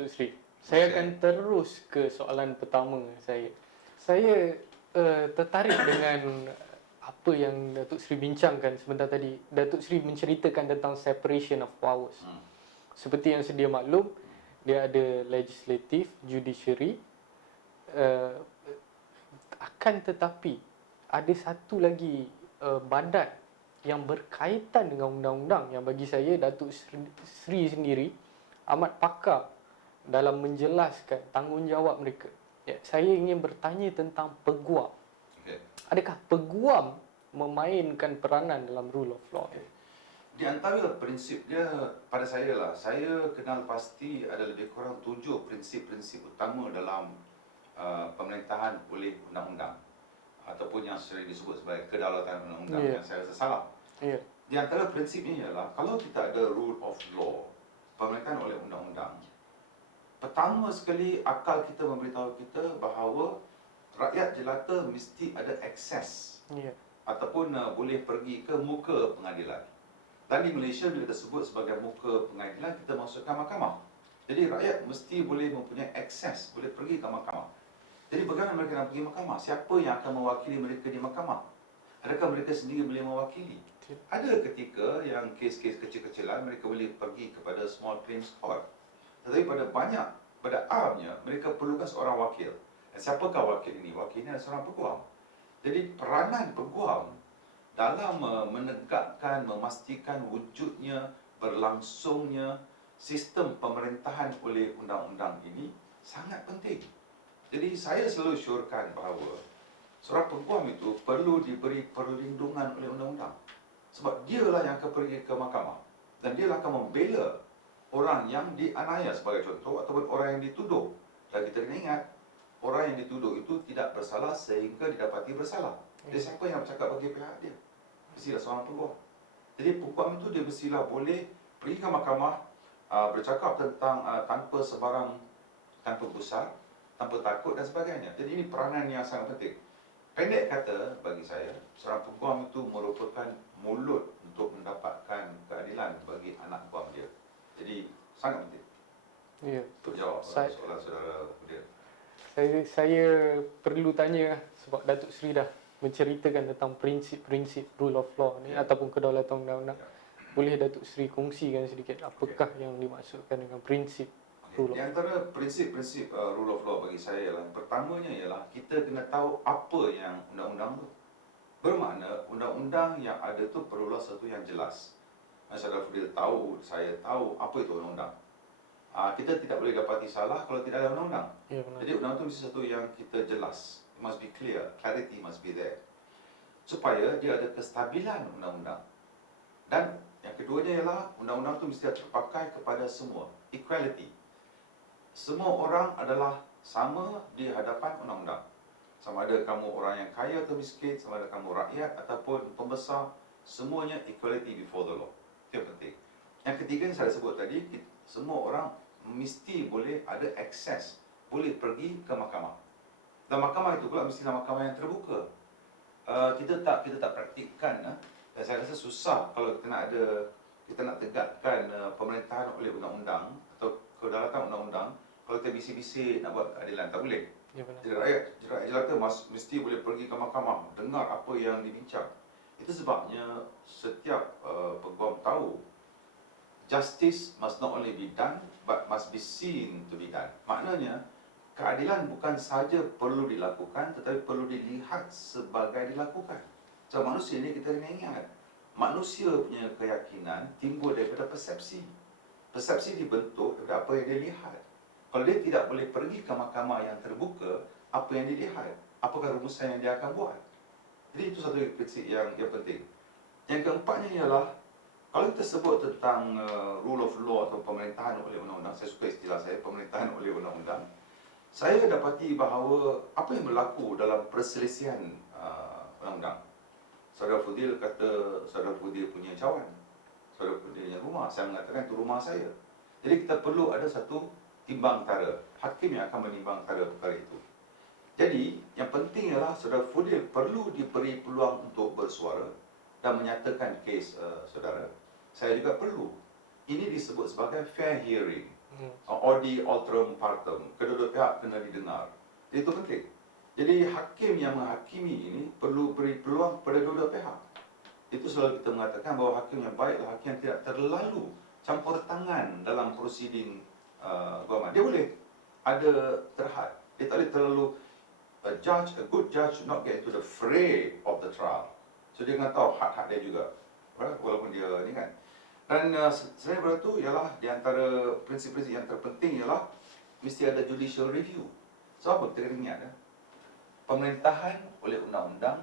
Datuk Seri. Saya akan terus ke soalan pertama saya. Saya tertarik dengan apa yang Datuk Seri bincangkan sebentar tadi. Datuk Seri menceritakan tentang separation of powers. Seperti yang sedia maklum, dia ada legislative, judiciary. Akan tetapi ada satu lagi badan yang berkaitan dengan undang-undang yang bagi saya Datuk Seri sendiri amat pakar dalam menjelaskan tanggungjawab mereka. Ya, saya ingin bertanya tentang peguam. Adakah peguam memainkan peranan dalam rule of law? Di antara prinsip dia, pada saya lah, saya kenal pasti ada lebih kurang 7 prinsip-prinsip utama dalam pemerintahan oleh undang-undang ataupun yang sering disebut sebagai kedaulatan undang-undang, yang saya rasa salah. Di antara prinsipnya ialah kalau kita ada rule of law, pemerintahan oleh undang-undang, pertama sekali akal kita memberitahu kita bahawa rakyat jelata mesti ada akses ataupun boleh pergi ke muka pengadilan. Dan di Malaysia bila disebut sebagai muka pengadilan, kita maksudkan mahkamah. Jadi rakyat mesti boleh mempunyai akses, boleh pergi ke mahkamah. Jadi bagaimana mereka nak pergi mahkamah? Siapa yang akan mewakili mereka di mahkamah? Adakah mereka sendiri boleh mewakili? Ada ketika yang kes-kes kecil-kecilan mereka boleh pergi kepada small claims court. Tetapi pada amnya mereka perlukan seorang wakil. Dan siapakah wakil ini? Wakil ini adalah seorang peguam. Jadi peranan peguam dalam menegakkan, memastikan wujudnya, berlangsungnya sistem pemerintahan oleh undang-undang ini sangat penting. Jadi saya selalu syorkan bahawa seorang peguam itu perlu diberi perlindungan oleh undang-undang. Sebab dialah yang akan pergi ke mahkamah dan dialah akan membela orang yang dianiaya sebagai contoh ataupun orang yang dituduh. Dan kita kena ingat, orang yang dituduh itu tidak bersalah sehingga didapati bersalah. Jadi siapa yang bercakap bagi pihak dia? Mestilah seorang peguam. Jadi peguam itu dia mestilah boleh pergi ke mahkamah, bercakap tentang tanpa gusar, tanpa takut dan sebagainya. Jadi ini peranan yang sangat penting. Pendek kata, bagi saya, seorang peguam itu merupakan mulut untuk mendapatkan keadilan bagi anak buah dia. Jadi sangat penting. Ya. Untuk jawab soalan saudara dia. Saya perlu tanya sebab Datuk Seri dah menceritakan tentang prinsip-prinsip rule of law ni ataupun kedaulatan undang-undang. Boleh Datuk Seri kongsikan sedikit apakah yang dimaksudkan dengan prinsip rule of law? Di antara prinsip-prinsip rule of law bagi saya ialah, pertamanya ialah kita kena tahu apa yang undang-undang tu. Bermakna undang-undang yang ada tu perlulah satu yang jelas. Saudara Fudil tahu, saya tahu apa itu undang-undang. Kita tidak boleh dapati salah kalau tidak ada undang-undang. Jadi undang-undang itu mesti satu yang kita jelas. It must be clear, clarity must be there. Supaya dia ada kestabilan undang-undang. Dan yang keduanya ialah undang-undang itu mesti terpakai kepada semua. Equality. Semua orang adalah sama di hadapan undang-undang. Sama ada kamu orang yang kaya atau miskin, sama ada kamu rakyat ataupun pembesar, semuanya equality before the law. Itu yang penting. Yang ketiga yang saya sebut tadi, semua orang mesti boleh ada akses, boleh pergi ke mahkamah. Dan mahkamah itu pula mestilah mahkamah yang terbuka. Kita tak praktikkan, dan saya rasa susah kalau kita nak tegakkan pemerintahan oleh undang-undang atau kedaulatan undang-undang kalau kita bisik-bisik nak buat keadilan, tak boleh. Jadi rakyat jelata mesti boleh pergi ke mahkamah, dengar apa yang dibincang. Itu sebabnya setiap peguam tahu justice must not only be done but must be seen to be done. Maknanya keadilan bukan sahaja perlu dilakukan tetapi perlu dilihat sebagai dilakukan. So manusia ni kita kena ingat, manusia punya keyakinan timbul daripada persepsi. Persepsi dibentuk daripada apa yang dia lihat. Kalau dia tidak boleh pergi ke mahkamah yang terbuka, apa yang dia lihat? Apakah rumusan yang dia akan buat? Jadi itu satu prinsip yang penting. Yang keempatnya ialah, kalau kita sebut tentang rule of law atau pemerintahan oleh undang-undang, saya suka istilah saya, pemerintahan oleh undang-undang, saya dapati bahawa apa yang berlaku dalam perselisihan undang-undang. Saudara Fudil kata saudara Fudil punya cawan, saudara Fudil punya rumah, saya mengatakan itu rumah saya. Jadi kita perlu ada satu timbang tara, hakim yang akan menimbang tara perkara itu. Jadi yang penting ialah saudara Fudil perlu diberi peluang untuk bersuara dan menyatakan kes saudara. Saya juga perlu. Ini disebut sebagai fair hearing. Audi alterum partem, kedua-dua pihak kena didengar. Itu penting. Jadi hakim yang menghakimi ini perlu beri peluang kepada dua-dua pihak. Itu selalu kita mengatakan bahawa hakim yang baik adalah hakim yang tidak terlalu campur tangan dalam prosiding agama. Dia boleh ada terhad. Dia tak boleh terlalu a good judge should not get into the fray of the trial. So dia kena tahu hak-hak dia juga. Walaupun dia ni kan. Dan selain daripada itu ialah di antara prinsip-prinsip yang terpenting ialah mesti ada judicial review. So apa kita kena ingat pemerintahan oleh undang-undang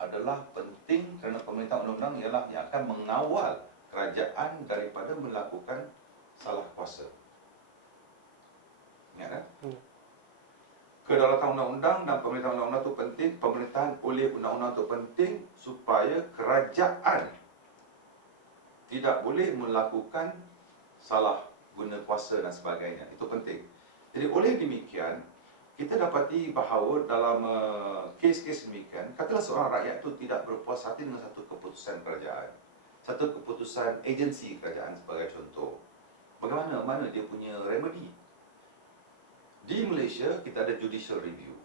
adalah penting kerana pemerintahan undang-undang ialah yang akan mengawal kerajaan daripada melakukan salah kuasa. Ingat kan? Kedaulatan undang-undang dan pemerintahan undang-undang itu penting. Pemerintahan oleh undang-undang itu penting supaya kerajaan tidak boleh melakukan salah guna kuasa dan sebagainya. Itu penting. Jadi oleh demikian, kita dapati bahawa dalam kes-kes demikian, katalah seorang rakyat itu tidak berpuas hati dengan satu keputusan kerajaan, satu keputusan agensi kerajaan sebagai contoh. Mana dia punya remedy? Di Malaysia, kita ada judicial review.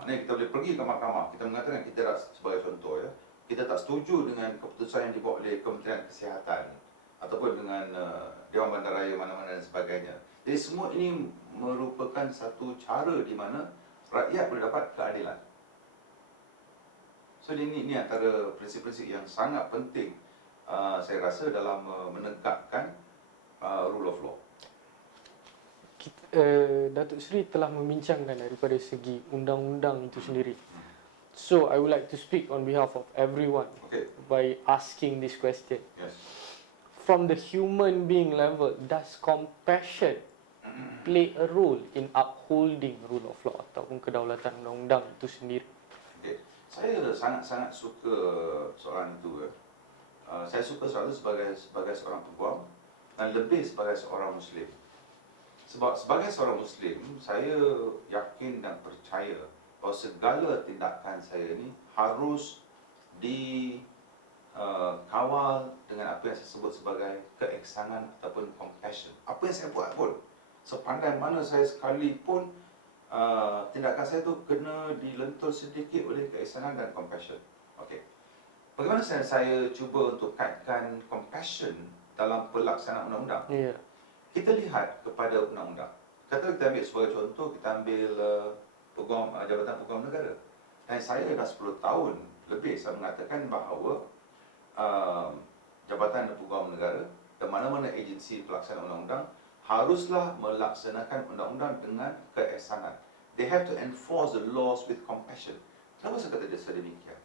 Maknanya kita boleh pergi ke mahkamah. Kita mengatakan kita dah, sebagai contoh kita tak setuju dengan keputusan yang dibuat oleh Kementerian Kesihatan ataupun dengan Dewan Bandaraya mana-mana dan sebagainya. Jadi semua ini merupakan satu cara di mana rakyat boleh dapat keadilan. So ini antara prinsip-prinsip yang sangat penting saya rasa dalam menegakkan rule of law. Datuk Seri telah membincangkan daripada segi undang-undang itu sendiri. So I would like to speak on behalf of everyone by asking this question. Yes. From the human being level, does compassion play a role in upholding rule of law ataupun kedaulatan undang-undang itu sendiri? Okay. Saya sangat-sangat suka soalan itu. Saya suka soalan itu sebagai seorang peguam dan lebih sebagai seorang Muslim. Sebab sebagai seorang Muslim, saya yakin dan percaya bahawa segala tindakan saya ini harus dikawal dengan apa yang saya sebut sebagai keihsanan ataupun compassion. Apa yang saya buat pun, sepandai mana saya sekalipun, tindakan saya itu kena dilentur sedikit oleh keihsanan dan compassion. Okey. Bagaimana saya cuba untuk kaitkan compassion dalam pelaksanaan undang-undang? Yeah. Kita lihat kepada undang-undang. Kata kita ambil sebagai contoh, kita ambil Jabatan Peguam Negara. Dan saya dah 10 tahun lebih saya mengatakan bahawa Jabatan Peguam Negara dan mana-mana agensi pelaksana undang-undang haruslah melaksanakan undang-undang dengan keihsanan. They have to enforce the laws with compassion. Kenapa saya kata demikian?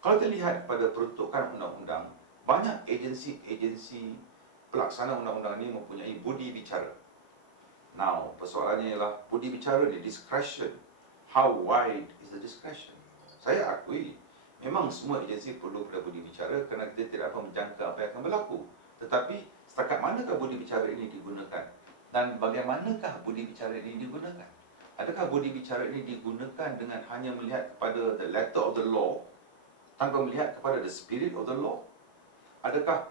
Kalau kita lihat pada peruntukan undang-undang, banyak agensi-agensi pelaksana undang-undang ini mempunyai budi bicara. Now, persoalannya ialah budi bicara ni discretion. How wide is the discretion? Saya akui, memang semua agensi perlu pada budi bicara kerana kita tidak akan menjangka apa yang akan berlaku. Tetapi, setakat manakah budi bicara ini digunakan? Dan bagaimanakah budi bicara ini digunakan? Adakah budi bicara ini digunakan dengan hanya melihat kepada the letter of the law, tanpa melihat kepada the spirit of the law? Adakah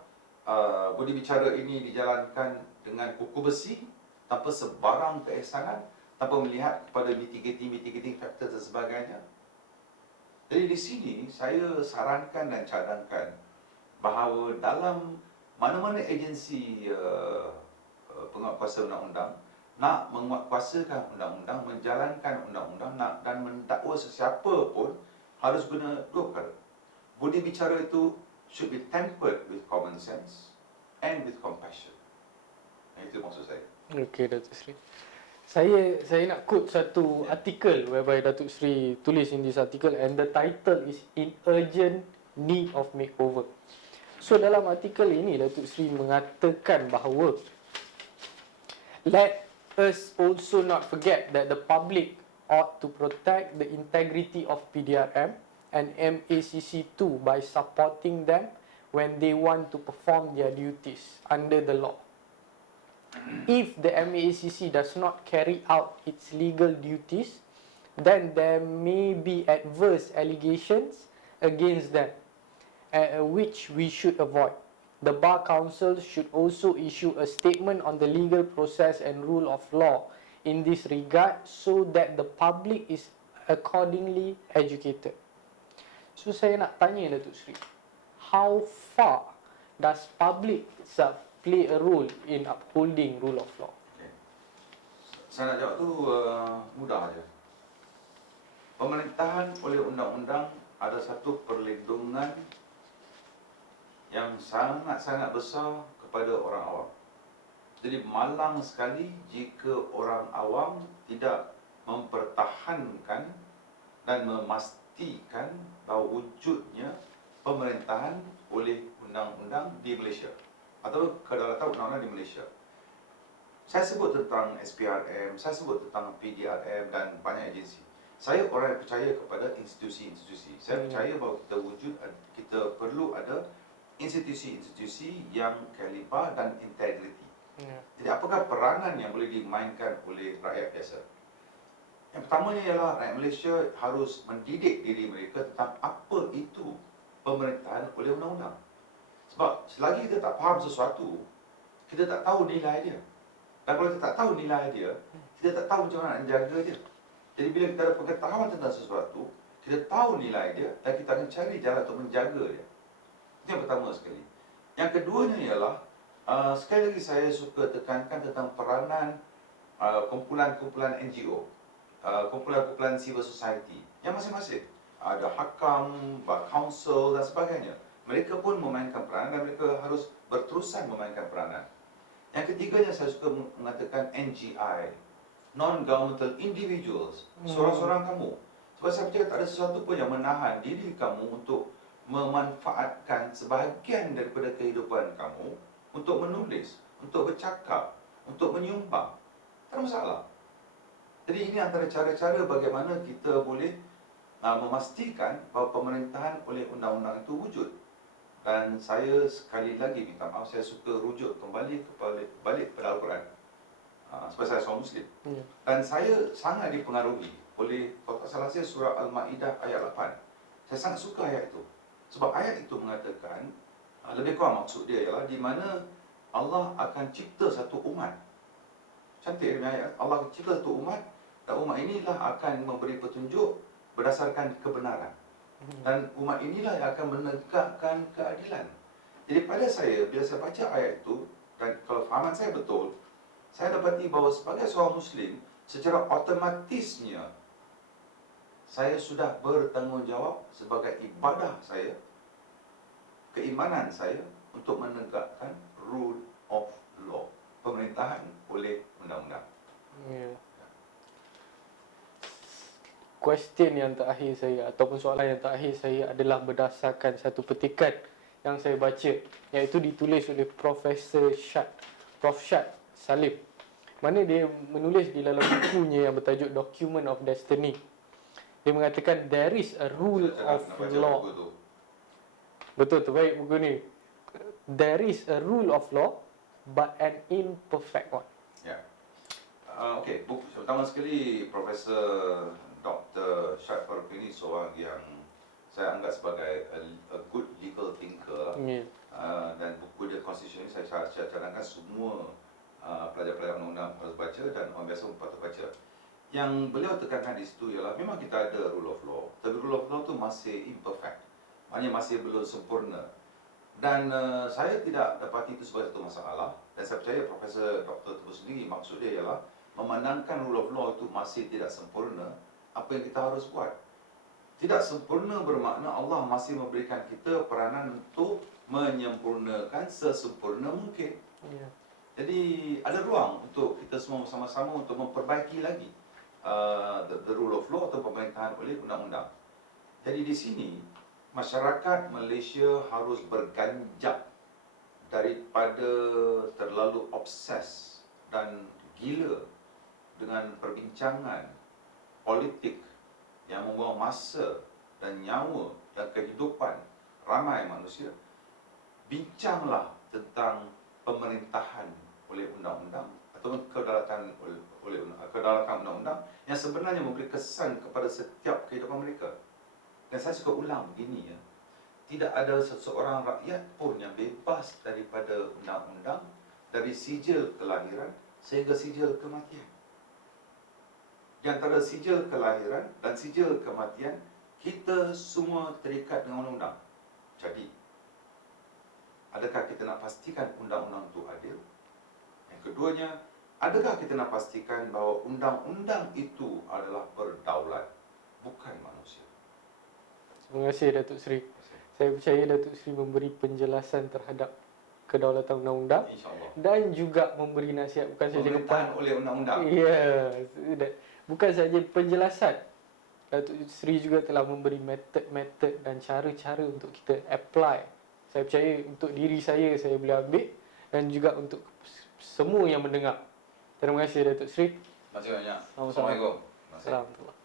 budi bicara ini dijalankan dengan kuku besi, tanpa sebarang keihsanan, tanpa melihat kepada mitigating factors dan sebagainya? Jadi di sini saya sarankan dan cadangkan bahawa dalam mana-mana agensi penguatkuasa undang-undang nak menguatkuasakan undang-undang, menjalankan undang-undang dan mendakwa sesiapa pun harus guna dua perkara. Budi bicara itu should be tempered with common sense and with compassion. Itu maksud saya. Okey, Datuk Seri. Saya nak quote satu artikel whereby Datuk Seri tulis in this article, and the title is In Urgent Need of Makeover. So dalam artikel ini Datuk Seri mengatakan bahawa let us also not forget that the public ought to protect the integrity of PDRM and MACC2 by supporting them when they want to perform their duties under the law. If the MACC does not carry out its legal duties, then there may be adverse allegations against them, which we should avoid. The Bar Council should also issue a statement on the legal process and rule of law in this regard so that the public is accordingly educated. So saya nak tanya Datuk Seri, how far does public itself play a role in upholding rule of law? Okay. Saya nak jawab tu mudah aja. Pemerintahan oleh undang-undang ada satu perlindungan yang sangat-sangat besar kepada orang awam. Jadi malang sekali jika orang awam tidak mempertahankan dan memastikan bahawa wujudnya pemerintahan oleh undang-undang di Malaysia atau kedaulatan undang-undang di Malaysia. Saya sebut tentang SPRM, saya sebut tentang PDRM dan banyak agensi. Saya orang yang percaya kepada institusi-institusi. Saya percaya bahawa kita perlu ada institusi-institusi yang kaliber dan integriti. Jadi apakah peranan yang boleh dimainkan oleh rakyat biasa? Yang pertamanya ialah rakyat Malaysia harus mendidik diri mereka tentang apa itu pemerintahan oleh undang-undang. Sebab selagi kita tak faham sesuatu, kita tak tahu nilai dia. Dan kalau kita tak tahu nilai dia, kita tak tahu macam mana nak jaga dia. Jadi bila kita ada pengetahuan tentang sesuatu, kita tahu nilai dia dan kita akan cari jalan untuk menjaga dia. Itu yang pertama sekali. Yang keduanya ialah sekali lagi saya suka tekankan tentang peranan kumpulan-kumpulan NGO, kumpulan-kumpulan civil society yang masing-masing ada hakam, bar council dan sebagainya. Mereka pun memainkan peranan dan mereka harus berterusan memainkan peranan. Yang ketiganya saya suka mengatakan NGI, non-governmental individuals, seorang-seorang kamu. Sebab saya percaya tak ada sesuatu pun yang menahan diri kamu untuk memanfaatkan sebahagian daripada kehidupan kamu untuk menulis, untuk bercakap, untuk menyumbang. Tak ada masalah. Jadi ini antara cara-cara bagaimana kita boleh memastikan bahawa pemerintahan oleh undang-undang itu wujud. Dan saya sekali lagi minta maaf, saya suka rujuk kembali balik kepada Al-Quran. Sebab saya seorang Muslim. Dan saya sangat dipengaruhi oleh, kalau tak salah saya, surah Al-Ma'idah ayat 8. Saya sangat suka ayat itu. Sebab ayat itu mengatakan, lebih kurang maksud dia ialah di mana Allah akan cipta satu umat. Cantik ayat. Allah akan cipta satu umat dan umat inilah akan memberi petunjuk berdasarkan kebenaran. Dan umat inilah yang akan menegakkan keadilan. Jadi pada saya, bila saya baca ayat itu, dan kalau fahaman saya betul, saya dapati bahawa sebagai seorang Muslim, secara otomatisnya saya sudah bertanggungjawab sebagai ibadah saya, keimanan saya untuk menegakkan rule of law, pemerintahan oleh undang-undang. Question yang terakhir saya ataupun soalan yang terakhir saya adalah berdasarkan satu petikan yang saya baca, iaitu ditulis oleh Prof. Shad Salim. Mana dia menulis di dalam bukunya yang bertajuk Document of Destiny. Dia mengatakan there is a rule of law. Betul tu, baik buku ni. There is a rule of law but an imperfect one. Ya. Okey, buku pertama sekali Profesor Dr. Shad Farouk ini seorang yang saya anggap sebagai a good legal thinker. Dan buku dia Constitution ini saya cadangkan semua pelajar-pelajar undang-undang harus baca dan orang biasa pun patut baca. Yang beliau tekankan di situ ialah memang kita ada rule of law, tapi rule of law tu masih imperfect, maknanya masih belum sempurna. Dan saya tidak dapati itu sebagai satu masalah. Dan saya percaya Profesor Dr. Tebu sendiri maksud dia ialah memandangkan rule of law itu masih tidak sempurna. Apa yang kita harus buat? Tidak sempurna bermakna Allah masih memberikan kita peranan untuk menyempurnakan sesempurna mungkin. Jadi ada ruang untuk kita semua sama-sama untuk memperbaiki lagi the rule of law atau pemerintahan oleh undang-undang. Jadi di sini masyarakat Malaysia harus berganjak daripada terlalu obses dan gila dengan perbincangan politik yang membuang masa dan nyawa dan kehidupan ramai manusia. Bincanglah tentang pemerintahan oleh undang-undang atau kedaulatan undang-undang yang sebenarnya memberi kesan kepada setiap kehidupan mereka. Dan saya suka ulang begini ya. tidak ada seseorang rakyat pun yang bebas daripada undang-undang, dari sijil kelahiran sehingga sijil kematian. Di antara sijil kelahiran dan sijil kematian, kita semua terikat dengan undang-undang. Jadi, adakah kita nak pastikan undang-undang itu adil? Yang keduanya, adakah kita nak pastikan bahawa undang-undang itu adalah berdaulat, bukan manusia? Terima kasih Datuk Seri. Saya percaya Datuk Seri memberi penjelasan terhadap kedaulatan undang-undang InsyaAllah. dan juga memberi nasihat bukan saja Pemerintahan oleh undang-undang. Ya, bukan saja penjelasan. Datuk Seri juga telah memberi metod-metod dan cara-cara untuk kita apply. Saya percaya untuk diri saya boleh ambil dan juga untuk semua yang mendengar. Terima kasih Datuk Seri. Terima kasih banyak. Sama-sama. Assalamualaikum. Terima kasih. Assalamualaikum.